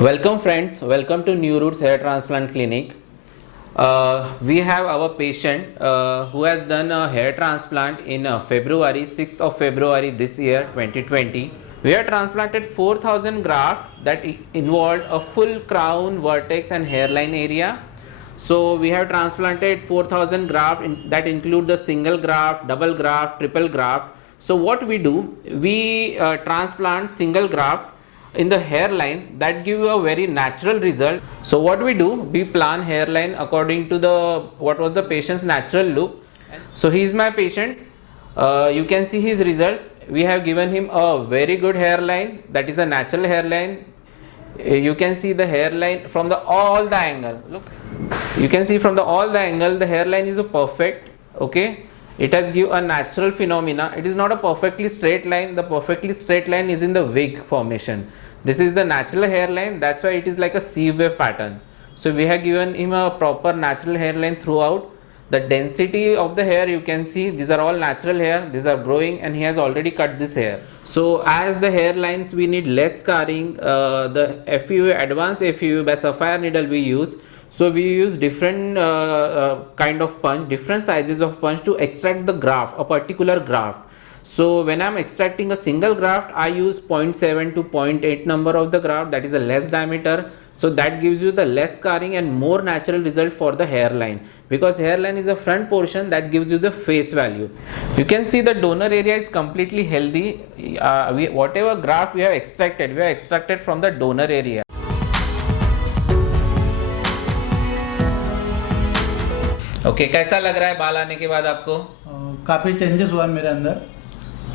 Welcome friends, welcome to New Roots Hair Transplant Clinic. We have our patient who has done a hair transplant in February, 6th of February this year 2020. We have transplanted 4000 grafts that involved a full crown, vertex and hairline area. So we have transplanted 4000 grafts that include the single graft, double graft, triple graft. So what we do, we transplant single graft in the hairline that give you a very natural result. So what we do, we plan hairline according to what was the patient's natural look. So he is my patient. You can see his result. We have given him a very good hairline, that is a natural hairline. You can see the hairline from all the angle. Look, you can see from all the angle the hairline is a perfect. Okay, it has give a natural phenomena. It is not a perfectly straight line. The perfectly straight line is in the wig formation. This is the natural hairline, that's why it is like a C wave pattern. So we have given him a proper natural hairline throughout. The density of the hair, you can see these are all natural hair, these are growing, and he has already cut this hair. So as the hairlines we need less scarring, the FUV, advanced FUV by sapphire needle we use. So we use different kind of punch, different sizes of punch to extract the graft, a particular graft. So when I am extracting a single graft, I use 0.7 to 0.8 number of the graft, that is a less diameter. So that gives you the less scarring and more natural result for the hairline, because hairline is a front portion that gives you the face value. You can see the donor area is completely healthy. Whatever graft we have extracted from the donor area. Okay कैसा लग रहा है बाल आने के बाद आपको? काफ़ी चेंजेस हुआ मेरे अंदर।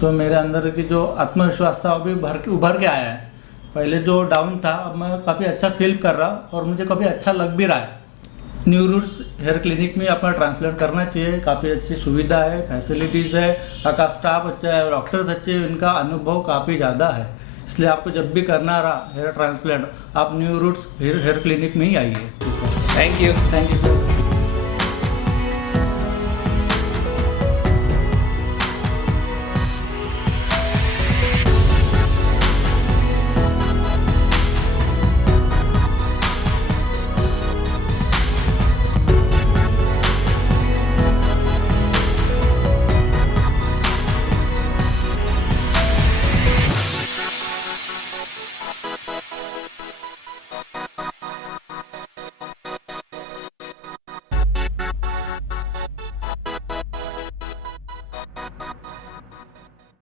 तो मेरे अंदर की जो आत्मविश्वास था वो भी उभर के आया है। पहले जो डाउन था अब मैं काफ़ी अच्छा फील कर रहा और मुझे काफ़ी अच्छा लग भी रहा है। न्यू रूट्स हेयर क्लिनिक में अपना ट्रांसप्लांट करना चाहिए। काफ़ी अच्छी सुविधा है, फैसिलिटीज़ है, का स्टाफ अच्छा है, डॉक्टर्स अच्छे हैं, इनका अनुभव काफ़ी ज़्यादा है। इसलिए आपको जब भी करना रहा हेयर ट्रांसप्लांट आप न्यू रूट्स हेयर क्लिनिक में ही आइए। Thank you sir.